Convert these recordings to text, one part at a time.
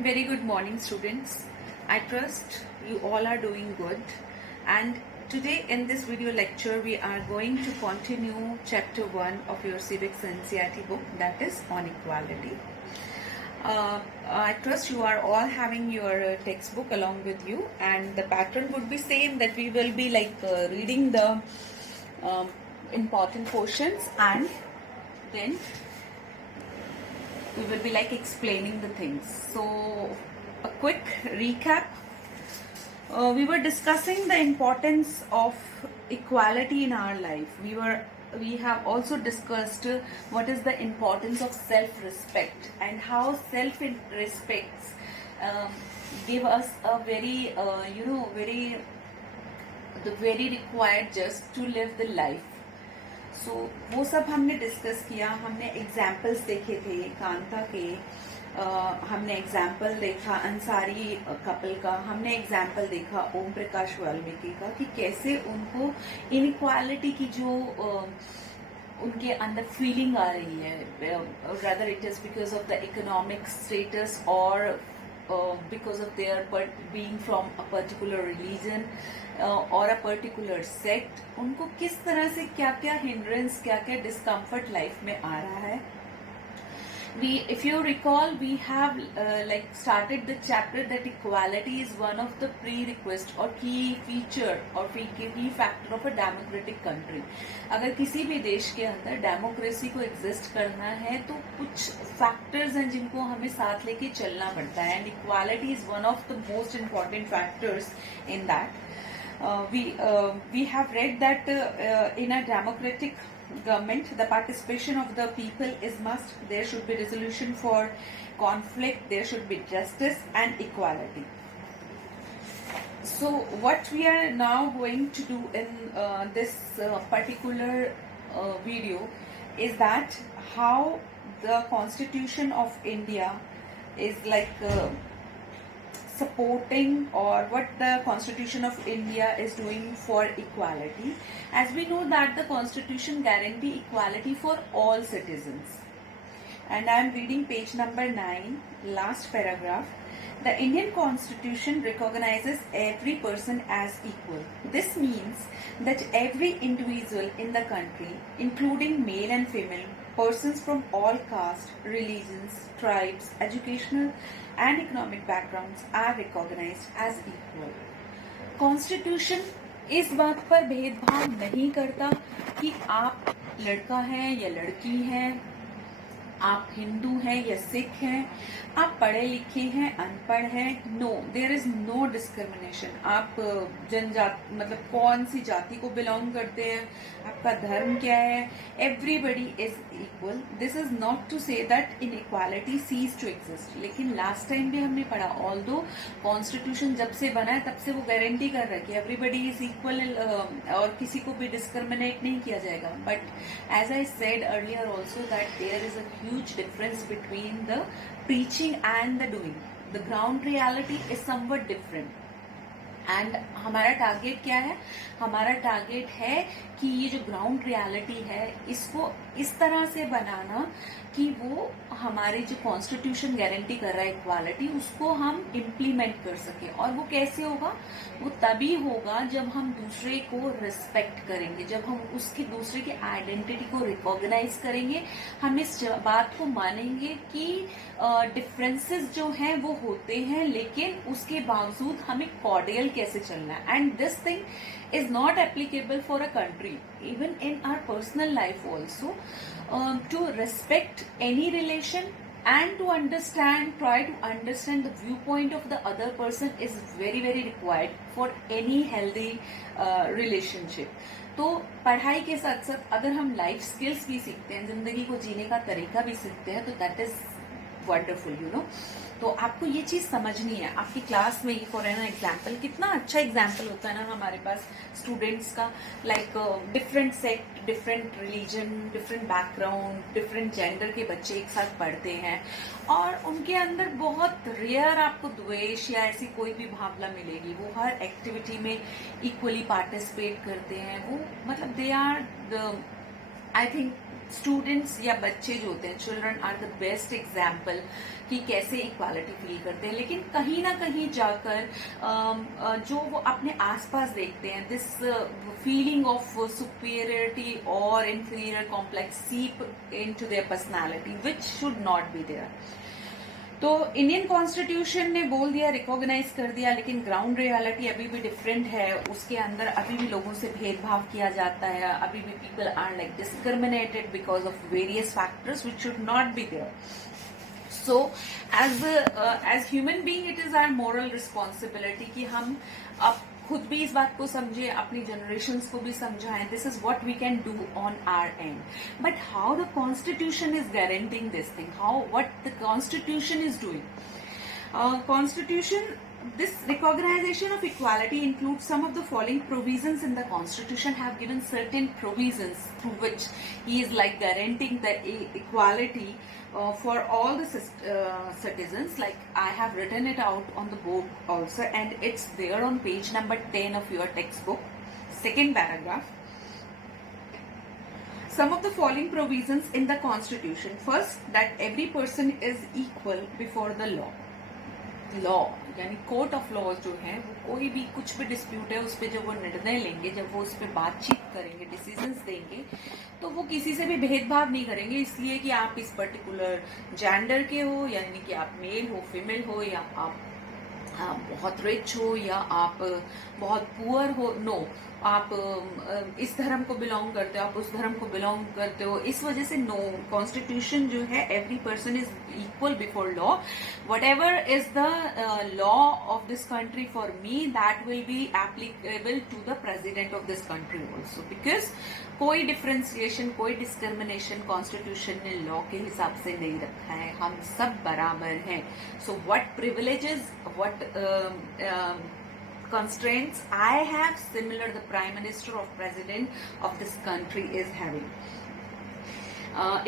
Very good morning, students. I trust you all are doing good. And today, in this video lecture, we are going to continue chapter 1 of your civics NCERT book, that is on equality. I trust you are all having your textbook along with you, and the pattern would be same, that we will be reading the um, important portions, and then we will be explaining the things. So a quick recap. We were discussing the importance of equality in our life. We have also discussed what is the importance of self-respect and how self-respect um, give us a very required just to live the life. सो वो सब हमने discuss किया. हमने examples देखे थे कांता के, हमने example देखा अंसारी कपल का, हमने एग्जाम्पल देखा ओम प्रकाश वाल्मीकि का कि कैसे उनको इनइक्वालिटी की जो उनके अंदर फीलिंग आ रही है, rather it is because of the economic status और because of their being from a particular religion or a particular sect, उनको किस तरह से क्या क्या hindrance, क्या क्या discomfort life में आ रहा है. If you recall, we have started the chapter that equality is one of the prerequisite or key feature or key factor of a democratic country. अगर किसी भी देश के अंदर डेमोक्रेसी को एग्जिस्ट करना है तो कुछ फैक्टर्स हैं जिनको हमें साथ लेके चलना पड़ता है, and equality is one of the most important factors in that. We have read that in a democratic government, the participation of the people is must. There should be resolution for conflict, there should be justice and equality. So what we are now going to do in this particular video is that how the Constitution of India is supporting, or what the Constitution of India is doing for equality. As we know that the Constitution guarantee equality for all citizens. And I am reading page number 9, last paragraph. The Indian Constitution recognizes every person as equal. This means that every individual in the country, including male and female, persons from all castes, religions, tribes, educational and economic backgrounds are recognized as equal. Constitution इस बात पर भेदभाव नहीं करता कि आप लड़का हैं या लड़की हैं, आप हिंदू हैं या सिख हैं, आप पढ़े लिखे हैं अनपढ़ हैं. No, there is no discrimination. आप जनजाति मतलब कौन सी जाति को बिलोंग करते हैं, आपका धर्म क्या है, everybody is equal. This is not to say that inequality ceases to exist. लेकिन लास्ट टाइम भी हमने पढ़ा, ऑल्दो कॉन्स्टिट्यूशन जब से बना है तब से वो गारंटी कर रहा है कि एवरीबडी इज इक्वल और किसी को भी डिस्क्रिमिनेट नहीं किया जाएगा. But as I said earlier also that there is a huge difference between the preaching and the doing. The ground reality is somewhat different. And हमारा टारगेट क्या है? हमारा टारगेट है कि ये जो ग्राउंड रियलिटी है इसको इस तरह से बनाना कि वो हमारे जो कॉन्स्टिट्यूशन गारंटी कर रहा है इक्वालिटी, उसको हम इम्प्लीमेंट कर सके. और वो कैसे होगा? वो तभी होगा जब हम दूसरे को रिस्पेक्ट करेंगे, जब हम उसकी दूसरे की आइडेंटिटी को रिकॉग्नाइज करेंगे, हम इस बात को मानेंगे कि डिफरेंसेस जो हैं वो होते हैं, लेकिन उसके बावजूद हमें कॉर्डियल कैसे चलना है. And this thing is not applicable for a country, even in our personal life also. To respect any relation and to try to understand the viewpoint of the other person is very very required for any healthy relationship. तो पढ़ाई के साथ साथ अगर हम life skills भी सीखते हैं, जिंदगी को जीने का तरीका भी सीखते हैं, तो that is wonderful, you know. तो आपको ये चीज समझनी है. आपकी क्लास में फॉर एन एग्जाम्पल, कितना अच्छा एग्जाम्पल होता है ना हमारे पास स्टूडेंट्स का, different sect, different religion, different background, different gender के बच्चे एक साथ पढ़ते हैं और उनके अंदर बहुत रेयर आपको द्वेष या ऐसी कोई भी भावना मिलेगी. वो हर एक्टिविटी में इक्वली पार्टिसिपेट करते हैं. वो मतलब they are I think students या बच्चे जो होते हैं, children are the best example कि कैसे इक्वालिटी फील करते हैं, लेकिन कहीं ना कहीं जाकर जो वो अपने आसपास देखते हैं, दिस फीलिंग ऑफ सुपीरियरिटी और inferior complex seep into their personality which should not be there. तो इंडियन कॉन्स्टिट्यूशन ने बोल दिया, रिकॉग्नाइज कर दिया, लेकिन ग्राउंड रियलिटी अभी भी डिफरेंट है। उसके अंदर अभी भी लोगों से भेदभाव किया जाता है, अभी भी people are like discriminated because of various factors which should not be there. So as human being it is our moral responsibility कि हम अब खुद भी इस बात को समझे, अपनी जनरेशन्स को भी समझाएं, this is what we can do on our end. But how the constitution is guaranteeing this thing, how what the constitution is doing. Constitution, this recognition of equality includes some of the following provisions in the constitution, have given certain provisions through which he is like guaranteeing the equality for all the citizens. Like I have written it out on the book also, and it's there on page number 10 of your textbook, second paragraph. Some of the following provisions in the constitution: first, that every person is equal before the law. Law यानी court of law जो है, वो कोई भी कुछ भी dispute है उस पर जब वो निर्णय लेंगे, जब वो उस पर बातचीत करेंगे, डिसीजंस देंगे, तो वो किसी से भी भेदभाव नहीं करेंगे इसलिए कि आप इस पर्टिकुलर जेंडर के हो, यानी कि आप मेल हो, फीमेल हो, या आप बहुत रिच हो या आप बहुत पुअर हो। नो, आप इस धर्म को बिलोंग करते हो, आप उस धर्म को बिलोंग करते हो, इस वजह से नो, कॉन्स्टिट्यूशन जो है, every person is equal before law. Whatever is the law of this country for me, that will be applicable to the president of this country also, because कोई differentiation, कोई discrimination constitution ने law के हिसाब से नहीं रखा है, हम सब बराबर हैं। So what privileges, what constraints I have, similar the Prime Minister or President of this country is having.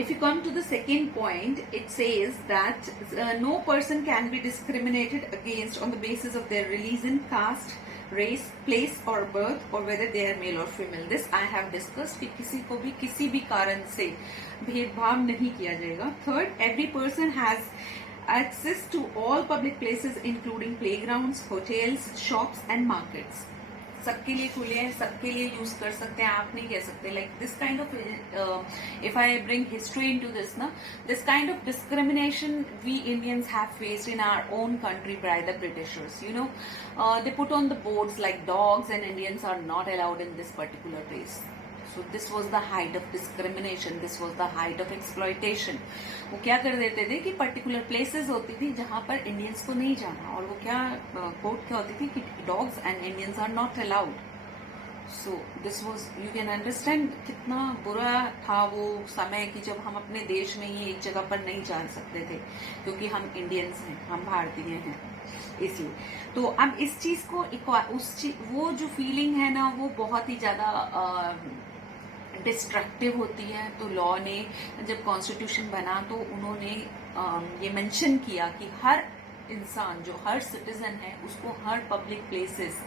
If you come to the second point, it says that no person can be discriminated against on the basis of their religion, caste, race, place or birth, or whether they are male or female. This I have discussed कि किसी को भी किसी भी कारण से भेदभाव नहीं किया जाएगा. Third, every person has access to all public places including playgrounds, hotels, shops and markets. सबके लिए खुले हैं, सबके लिए यूज कर सकते हैं. आप नहीं कह सकते like this kind of, if I bring history into this ना, this kind of discrimination we Indians have faced in our own country by the Britishers. You know, they put on the boards like dogs and Indians are not allowed in this particular place. So this was the height of discrimination, this was the height of exploitation. वो क्या कर देते थे कि particular places होती थी जहां पर इंडियंस को नहीं जाना, और वो क्या कोर्ट क्या होती थी कि dogs and Indians are not allowed. So this was, you can understand कितना बुरा था वो समय कि जब हम अपने देश में ही एक जगह पर नहीं जा सकते थे क्योंकि हम इंडियंस हैं, हम भारतीय हैं, इसलिए. तो अब इस चीज को वो जो फीलिंग है ना, वो बहुत ही ज्यादा डिस्ट्रक्टिव होती है. तो लॉ ने जब कॉन्स्टिट्यूशन बना तो उन्होंने ये मेंशन किया कि हर इंसान, जो हर सिटीजन है, उसको हर public places,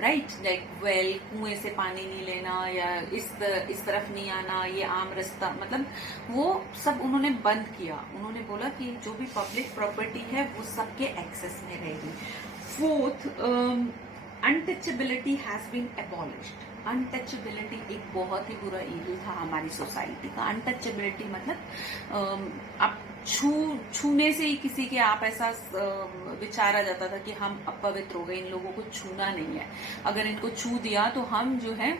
right, like well, कुएं से पानी नहीं लेना या इस तरफ नहीं आना, ये आम रास्ता, मतलब वो सब उन्होंने बंद किया. उन्होंने बोला कि जो भी पब्लिक प्रॉपर्टी है वो सबके एक्सेस में रहेगी. Fourth, untouchability has been abolished. Untouchability एक बहुत ही बुरा इविल था हमारी सोसाइटी का. अनटचेबिलिटी मतलब आप छूने से ही किसी के, आप ऐसा विचारा जाता था कि हम अपवित्र हो गए, इन लोगों को छूना नहीं है, अगर इनको छू दिया तो हम जो है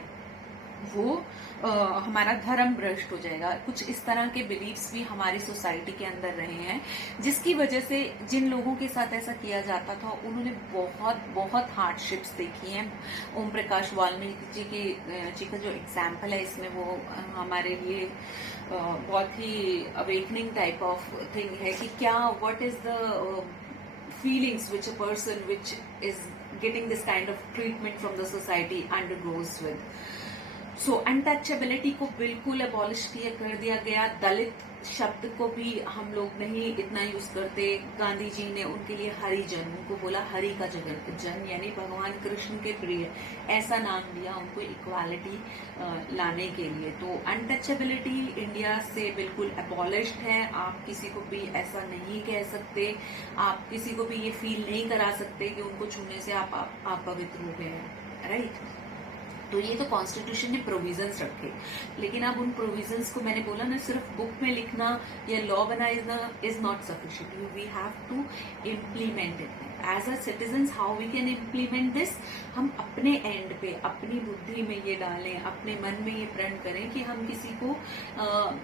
वो हमारा धर्म भ्रष्ट हो जाएगा. कुछ इस तरह के बिलीव्स भी हमारी सोसाइटी के अंदर रहे हैं, जिसकी वजह से जिन लोगों के साथ ऐसा किया जाता था उन्होंने बहुत हार्डशिप्स देखी हैं. ओम प्रकाश वाल्मीकि जी का जो एग्जाम्पल है इसमें, वो हमारे लिए बहुत ही अवेकनिंग टाइप ऑफ थिंग है कि क्या, what is the feelings which a person which is getting this kind of treatment from the society undergoes with. So untouchability को बिल्कुल अबॉलिश कर दिया गया. दलित शब्द को भी हम लोग नहीं इतना यूज करते। गांधी जी ने उनके लिए हरिजन, उनको बोला हरि का जन यानी भगवान कृष्ण के प्रिय, ऐसा नाम दिया उनको इक्वालिटी लाने के लिए। तो अनटचेबिलिटी इंडिया से बिल्कुल अबॉलिश्ड है। आप किसी को भी ऐसा नहीं कह सकते, आप किसी को भी ये फील नहीं करा सकते कि उनको छूने से आप पवित्र हो गए हैं, राइट। तो ये तो कॉन्स्टिट्यूशन ने प्रोविजंस रखे, लेकिन अब उन प्रोविजंस को मैंने बोला ना, सिर्फ बुक में लिखना या लॉ बनाना is not sufficient, we have to implement it as a citizen. How we can implement this, हम अपने एंड पे अपनी बुद्धि में ये डालें, अपने मन में ये प्रण करें कि हम किसी को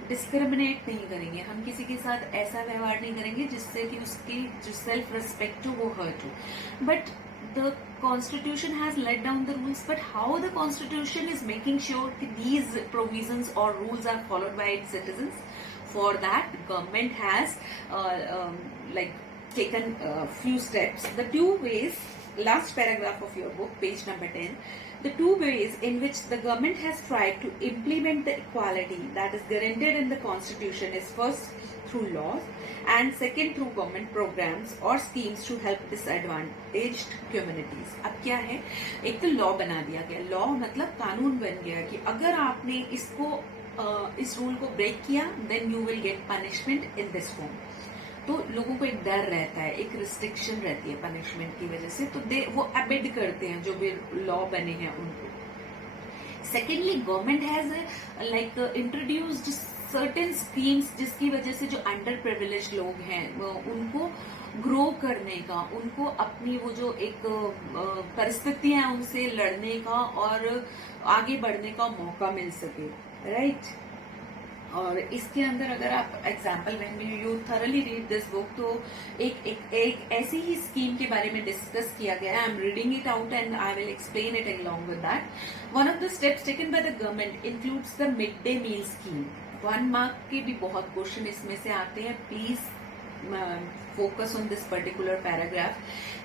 डिस्क्रिमिनेट नहीं करेंगे, हम किसी के साथ ऐसा व्यवहार नहीं करेंगे जिससे कि उसकी जो सेल्फ रिस्पेक्ट हो वो हर्ट हो। But the constitution has laid down the rules, but how the constitution is making sure that these provisions or rules are followed by its citizens? For that, government has like taken few steps. The two ways, last paragraph of your book, page number 10, the two ways in which the government has tried to implement the equality that is guaranteed in the constitution is first through laws and second through government programs or schemes to help disadvantaged communities. अब क्या है, एक तो law बना दिया गया, law मतलब कानून बन गया कि अगर आपने इस रूल को ब्रेक किया then you will get punishment in this form. तो लोगों को एक डर रहता है, एक रिस्ट्रिक्शन रहती है पनिशमेंट की वजह से, तो वो अबेड करते हैं जो भी लॉ बने हैं उनको। Secondly, government has like introduced certain schemes जिसकी वजह से जो अंडर प्रिविलेज लोग हैं उनको ग्रो करने का, उनको अपनी वो जो एक परिस्थितियां हैं उनसे लड़ने का और आगे बढ़ने का मौका मिल सके, राइट। और इसके अंदर अगर आप example when you thoroughly read this book, तो एक ऐसी ही स्कीम के बारे में डिस्कस किया गया है। I am reading it out and I will explain it along with that. One of the steps taken by the government includes the mid day meal scheme. 1 mark के भी बहुत क्वेश्चन इसमें से आते हैं, please focus on this particular paragraph.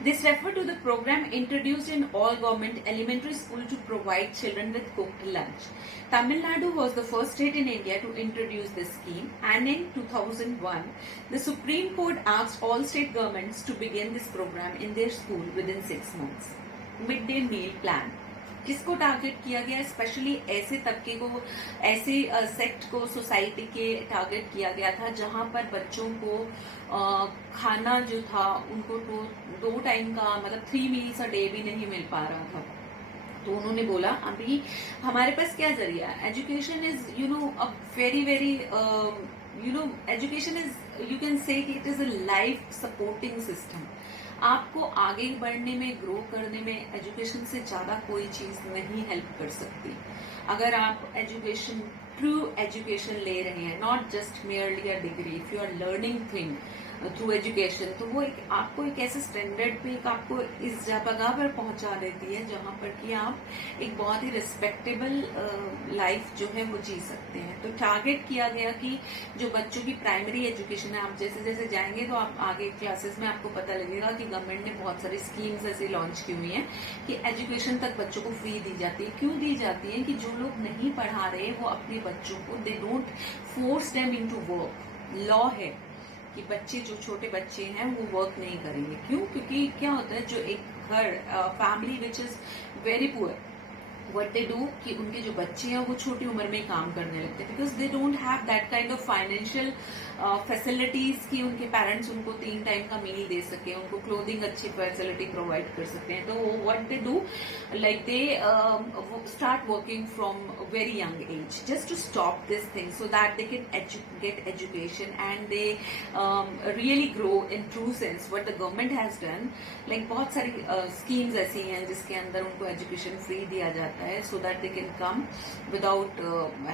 This refer to the program introduced in all government elementary school to provide children with cooked lunch. Tamil Nadu was the first state in India to introduce this scheme, and in 2001 the Supreme Court asked all state governments to begin this program in their school within 6 months. Midday meal plan किसको target किया गया, specially ऐसे तबके को, ऐसे sect को society के target किया गया था जहां पर बच्चों को खाना जो था उनको तो 2 टाइम का मतलब 3 मील्स अ डे भी नहीं मिल पा रहा था। तो उन्होंने बोला अभी हमारे पास क्या जरिया, education is you know a very very education is, you can say it is a life supporting system. आपको आगे बढ़ने में, ग्रो करने में एजुकेशन से ज्यादा कोई चीज नहीं हेल्प कर सकती। अगर आप एजुकेशन, ट्रू एजुकेशन ले रहे हैं, not just merely a degree, if you are learning thing through education, तो वो आपको एक ऐसे स्टैंडर्ड पे आपको इस जगह पर पहुंचा देती है जहां पर कि आप एक बहुत ही रिस्पेक्टेबल लाइफ जो है वो जी सकते हैं। तो टारगेट किया गया कि जो बच्चों की प्राइमरी एजुकेशन है, आप जैसे जैसे जाएंगे तो आप आगे क्लासेस में आपको पता लगेगा कि गवर्नमेंट ने बहुत सारी स्कीम्स ऐसी लॉन्च की हुई हैं कि एजुकेशन तक बच्चों को फ्री दी जाती है। क्यों दी जाती है कि जो लोग नहीं पढ़ा रहे वो अपने बच्चों को, they don't force them into work. Law है कि बच्चे, जो छोटे बच्चे हैं वो वर्क नहीं करेंगे। क्यों? क्योंकि क्या होता है, जो एक घर, family which is very poor, what they do कि उनके जो बच्चे हैं वो छोटी उम्र में काम करने लगते हैं, because they don't have that kind of financial facilities कि उनके पेरेंट्स उनको 3 टाइम का मील दे सके, उनको क्लोथिंग अच्छी फैसिलिटी प्रोवाइड कर सकते हैं। तो what they do, like they start working from very young age just to stop this thing so that they can get education and they really grow in true sense. What the government has done, like बहुत सारी schemes ऐसी हैं जिसके अंदर उनको education free दिया जाता है सो that they can come without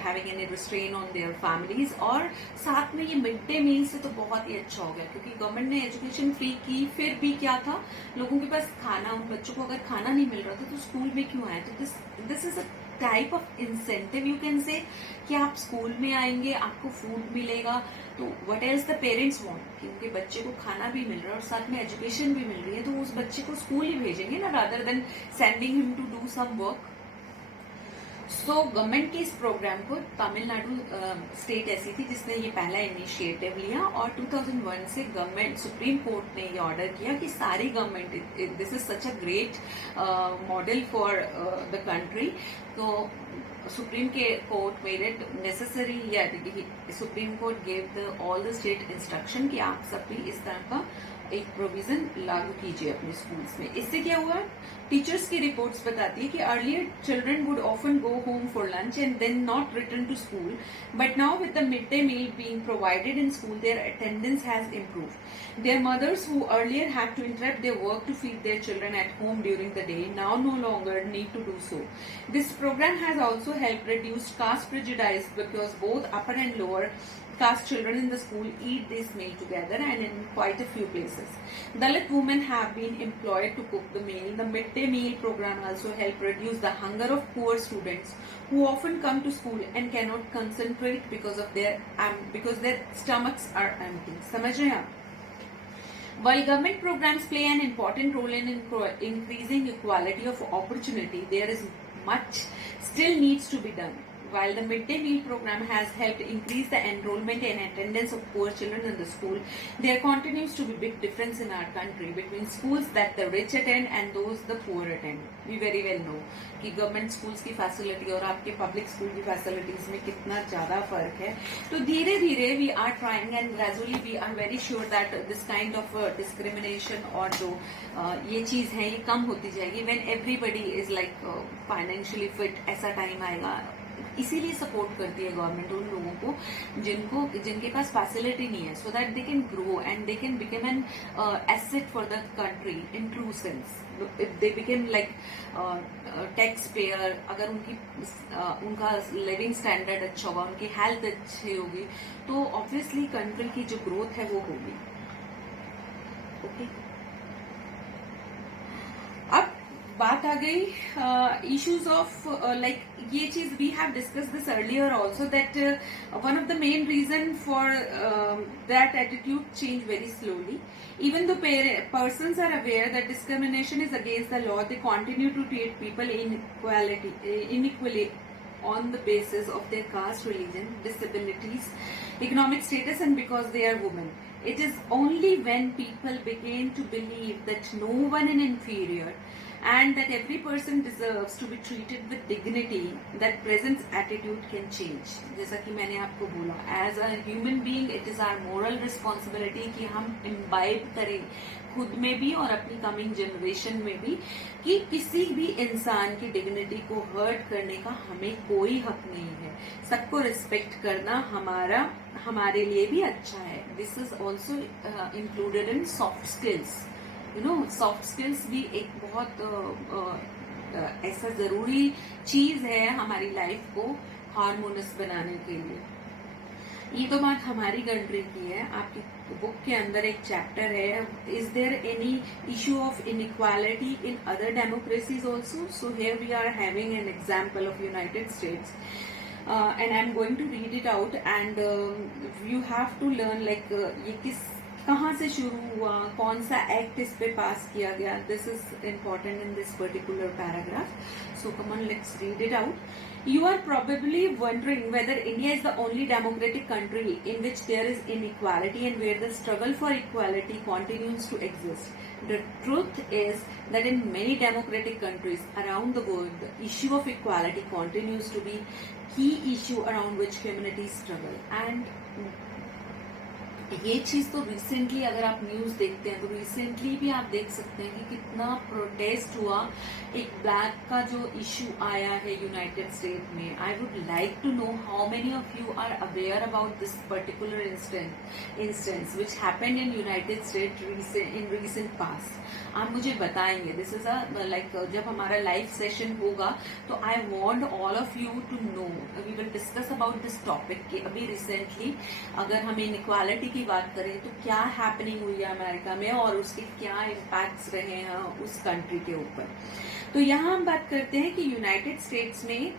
having any restrain on their families. और साथ में ये मिड डे मील से तो बहुत ही अच्छा हो गया क्योंकि गवर्नमेंट ने एजुकेशन फ्री की, फिर भी क्या था, लोगों के पास खाना, उन बच्चों को अगर खाना नहीं मिल रहा था तो स्कूल में क्यों आए। तो this is a type of incentive, you can say, कि आप स्कूल में आएंगे, आपको फूड मिलेगा, तो what else the parents want कि उनके बच्चे को खाना भी मिल रहा है और साथ में एजुकेशन भी मिल रही है, तो उस बच्चे को स्कूल ही भेजेंगे ना, rather than sending him to do some work. So government के इस प्रोग्राम को तमिलनाडु स्टेट ऐसी थी जिसने ये पहला इनिशिएटिव लिया, और 2001 से गवर्नमेंट सुप्रीम कोर्ट ने ये ऑर्डर किया कि सारी government, this is such a great model for the country, तो Supreme Court made it necessary, या Supreme Court gave all the state instruction कि आप सब भी इस तरह का एक प्रोविजन लागू कीजिए अपने स्कूल्स में। इससे क्या हुआ, टीचर्स की रिपोर्ट्स बताती है कि earlier children would often go home for lunch and then not return to school, but now with the mid day meal being provided in school their attendance has improved. Their mothers who earlier had to interrupt their work to feed their children at home during the day now no longer need to do so. This program has also helped reduce caste prejudice because both upper and lower caste children in the school eat this meal together and in quite a few places. Dalit women have been employed to cook the meal. The midday meal program also helped reduce the hunger of poor students who often come to school and cannot concentrate because their stomachs are empty. समझ रहे हैं आप? While government programs play an important role in increasing equality of opportunity, there is much still needs to be done. While the midday meal program has helped increase the enrollment and attendance of poor children in the school, there continues to be big difference in our country between schools that the rich attend and those the poor attend. We very well know कि government schools की facility और आपके public school की facilities में कितना ज्यादा फर्क है। तो धीरे धीरे we are trying and gradually we are very sure that this kind of discrimination और जो ये चीज है ये कम होती जाएगी। When everybody is like financially fit, ऐसा टाइम आएगा। इसीलिए सपोर्ट करती है गवर्नमेंट उन लोगों को जिनके पास फैसिलिटी नहीं है, सो that they can grow and they can become an asset for the country in true sense. They become like tax payer, अगर उनका लिविंग स्टैंडर्ड अच्छा होगा, उनकी हेल्थ अच्छी होगी, तो ऑब्वियसली कंट्री की जो ग्रोथ है वो होगी। ओके, अब बात आ गई इश्यूज ऑफ लाइक ये चीज we have discuss this earlier also that one of the main reason for that attitude change very slowly. Even though persons are aware that discrimination is against the law, they continue to treat people inequally on the basis of their caste, religion, disabilities, economic status, and because they are women. It is only when people begin to believe that no one is inferior and that every person deserves to be treated with dignity that present attitude can change. जैसा कि मैंने आपको बोला, as a human being it is our moral responsibility कि हम imbibe करें खुद में भी और अपनी कमिंग जनरेशन में भी कि किसी भी इंसान की डिग्निटी को हर्ट करने का हमें कोई हक नहीं है। सबको रिस्पेक्ट करना हमारे लिए भी अच्छा है। This is also included in soft skills. You know, soft skills भी एक बहुत ऐसा जरूरी चीज है हमारी लाइफ को हार्मोनियस बनाने के लिए। ये तो बात हमारी कंट्री की है। आपकी बुक के अंदर एक चैप्टर है, is there any issue of inequality in other democracies also? So here we are having an example of United States and I am going to read it out and you have to learn like ये कहाँ से शुरू हुआ, कौन सा act इस पे पास किया गया। This is important in this particular paragraph, so come on let's read it out. You are probably wondering whether India is the only democratic country in which there is inequality and where the struggle for equality continues to exist. The truth is that in many democratic countries around the world, the issue of equality continues to be key issue around which communities struggle. And ये चीज तो recently अगर आप news देखते हैं तो recently भी आप देख सकते हैं कि कितना प्रोटेस्ट हुआ। एक ब्लैक का जो इश्यू आया है यूनाइटेड स्टेट में। I would like to know how many of you are aware about this particular instance which happened in united state in recent past. आप मुझे बताएंगे। दिस इज अ लाइक जब हमारा लाइव सेशन होगा तो I want all of you to know, we will discuss about this topic कि अभी recently अगर हम इनइक्वालिटी की बात करें तो क्या हैपनिंग हुई है अमेरिका में और उसके क्या इम्पैक्ट्स रहे हैं उस कंट्री के ऊपर। तो यहाँ हम बात करते हैं कि यूनाइटेड स्टेट्स में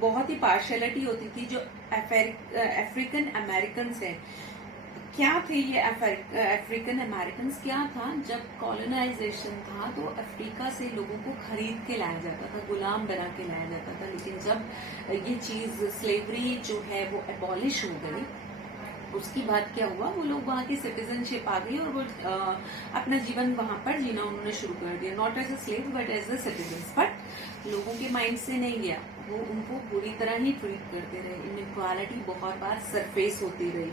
बहुत ही पार्शियलिटी होती थी। जो अफ्रीकन अमेरिकन हैं, क्या थे ये अफ्रीकन अमेरिकन? क्या था, जब कॉलोनाइजेशन था तो अफ्रीका से लोगों को खरीद के लाया जाता था, गुलाम बना के लाया जाता था। लेकिन जब ये चीज स्लेवरी जो है वो एबॉलिश हो गई, उसकी बाद क्या हुआ, वो लोग वहाँ की सिटीजनशिप आ गई और वो अपना जीवन वहां पर जीना उन्होंने शुरू कर दिया, not as a slave but as a citizen. But लोगों के माइंड से नहीं गया, वो उनको बुरी तरह ही ट्रीट करते रहे, इनइक्वालिटी बहुत बार सरफेस होती रही।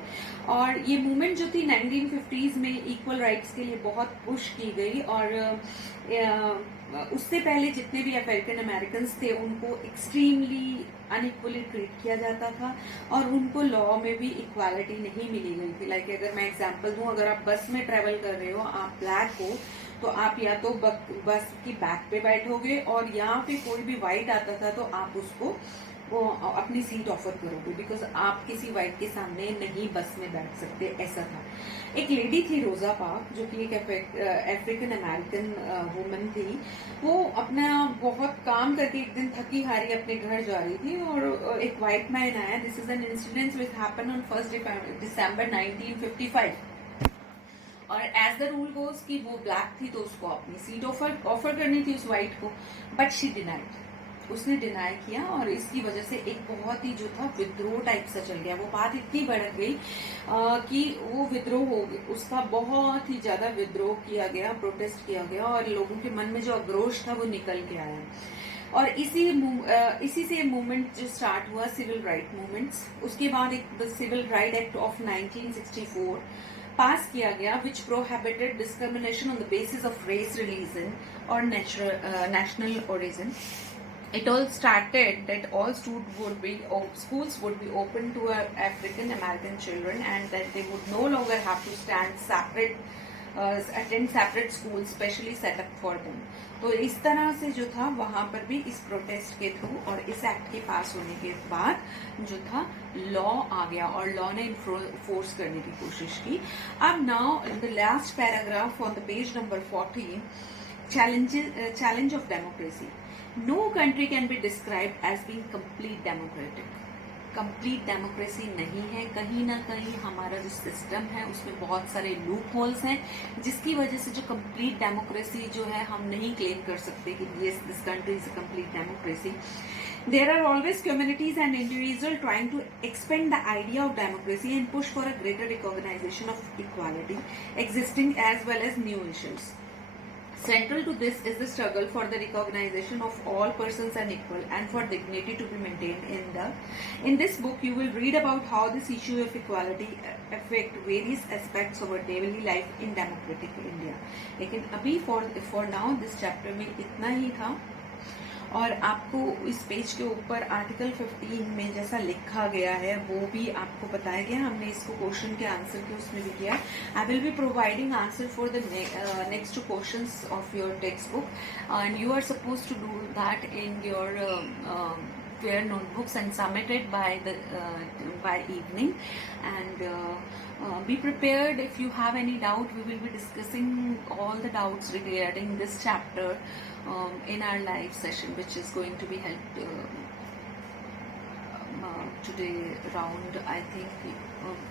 और ये मूवमेंट जो थी 1950s में इक्वल राइट्स के लिए बहुत पुश की गई, और उससे पहले जितने भी अमेरिकन अमेरिकन थे उनको एक्सट्रीमली अनइक्वली ट्रीट किया जाता था, और उनको लॉ में भी इक्वालिटी नहीं मिली गई थी। लाइक अगर मैं एग्जांपल दूं, अगर आप बस में ट्रेवल कर रहे हो, आप ब्लैक हो, तो आप या तो बस की बैक पे बैठोगे, और यहाँ पे कोई भी व्हाइट आता था तो आप उसको वो अपनी सीट ऑफर करोगे, बिकॉज आप किसी व्हाइट के सामने नहीं बस में बैठ सकते, ऐसा था। एक लेडी थी रोजा पार्क, जो कि एक अफ्रीकन अमेरिकन वुमन थी। वो अपना बहुत काम करके एक दिन थकी हारी अपने घर जा रही थी, और एक व्हाइट मैन आया। This is an incident which happen on 1 दिसंबर 1955। और एज द रूल गोज कि वो ब्लैक थी तो उसको अपनी सीट ऑफर करनी थी उस व्हाइट को, बट शी डिनाइड, उसने डिनाई किया, और इसकी वजह से एक बहुत ही जो था विद्रोह टाइप सा चल गया। वो बात इतनी बढ़ गई कि वो विद्रोह हो गया, उसका बहुत ही ज्यादा विद्रोह किया गया, प्रोटेस्ट किया गया, और लोगों के मन में जो आक्रोश था वो निकल के आया। और इसी से मूवमेंट जो स्टार्ट हुआ, सिविल राइट मूवमेंट्स। उसके बाद एक civil right act of 1964 pass किया गया, which prohibited discrimination on the basis of race, religion और national origin. It all started that all schools would be open to African American children, and that they would no longer have to attend separate schools specially set up for them. तो इस तरह से जो था वहां पर भी इस प्रोटेस्ट के थ्रू और इस एक्ट के पास होने के बाद जो था लॉ आ गया, और लॉ ने फोर्स करने की कोशिश की. अब now the last paragraph on the page number 14, challenge of democracy. No country can be described as being complete democratic. Complete democracy नहीं है, कहीं ना कहीं हमारा जो सिस्टम है उसमें बहुत सारे लूप होल्स हैं, जिसकी वजह से जो कंप्लीट डेमोक्रेसी जो है हम नहीं क्लेम कर सकते कि yes, this country is a complete democracy. There are always communities and individuals trying to expand the idea of democracy and push for a greater recognition of equality existing as well as new issues. Central to this is the struggle for the recognition of all persons as equal and for dignity to be maintained. In this book, you will read about how this issue of equality affect various aspects of our daily life in democratic India. लेकिन अभी for now this chapter में इतना ही था. और आपको इस page के ऊपर आर्टिकल 15 में जैसा लिखा गया है वो भी आपको बताया गया. हमने इसको क्वेश्चन के आंसर के उसमें भी किया. I will be providing answer for the next questions of your textbook, and you are suppose to do that in your your notebooks and submit it by evening, and be prepared. If you have any doubt, we will be discussing all the doubts regarding this chapter in our live session, which is going to be held today around, I think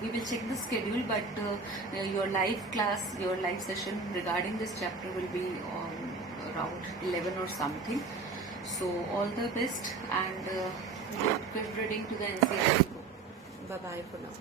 we will check the schedule, but your live class, your live session regarding this chapter will be around 11 or something. So all the best, and good reading to the NCERT. Bye bye for now.